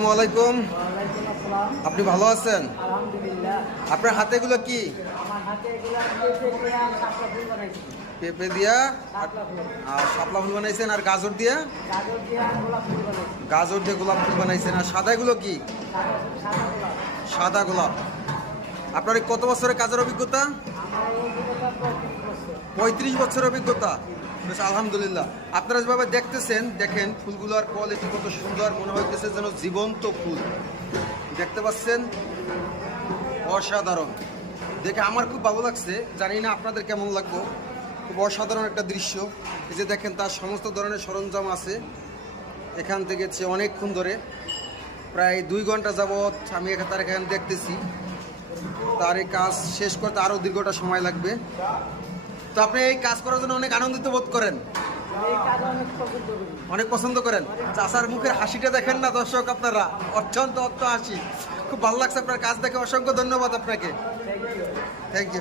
আসসালামু আলাইকুম। ওয়ালাইকুম আসসালাম। আপনি ভালো আছেন? আলহামদুলিল্লাহ। আপনার হাতে এগুলো কি? আমার হাতে এগুলা পেঁপে দিয়া শাপলা ফুল বানাইছি। পেঁপে দিয়া শাপলা ফুল। আর শাপলা ফুল বানাইছেন, আর গাজর দিয়া গাজর দিয়া গোলাপ ফুল বানাইছি। গাজর দিয়ে গোলাপ ফুল বানাইছেন। আর সাদা এগুলো কি? সাদা গোলাপ। সাদা গোলাপ। আপনার এই কত বছরের কাজের অভিজ্ঞতা? আমার এই অভিজ্ঞতা 35 বছর। 35 বছরের অভিজ্ঞতা। বেশ, আলহামদুলিল্লাহ। আপনারা যেভাবে দেখতেছেন, দেখেন ফুলগুলোর কোয়ালিটি কত সুন্দর, মনে হইতেছে যেন জীবন্ত ফুল। দেখতে পাচ্ছেন, অসাধারণ। দেখে আমার খুব ভালো লাগছে, জানি না আপনাদের কেমন লাগবে। খুব অসাধারণ একটা দৃশ্য। এই যে দেখেন, তার সমস্ত ধরনের সরঞ্জাম আছে। এখান থেকে অনেকক্ষণ ধরে, প্রায় 2 ঘন্টা যাবৎ আমি তার এখানে দেখতেছি। তার এই কাজ শেষ করতে আরও দীর্ঘটা সময় লাগবে। তো আপনি এই কাজ করার জন্য অনেক আনন্দিত বোধ করেন? এই কাজ অনেক পছন্দ করি। অনেক পছন্দ করেন? চাষার মুখের হাসিটা দেখেন না দর্শক, আপনারা অত্যন্ত হাসি। খুব ভালো লাগছে আপনার কাজ দেখে। অসংখ্য ধন্যবাদ আপনাকে। Thank you. Thank you.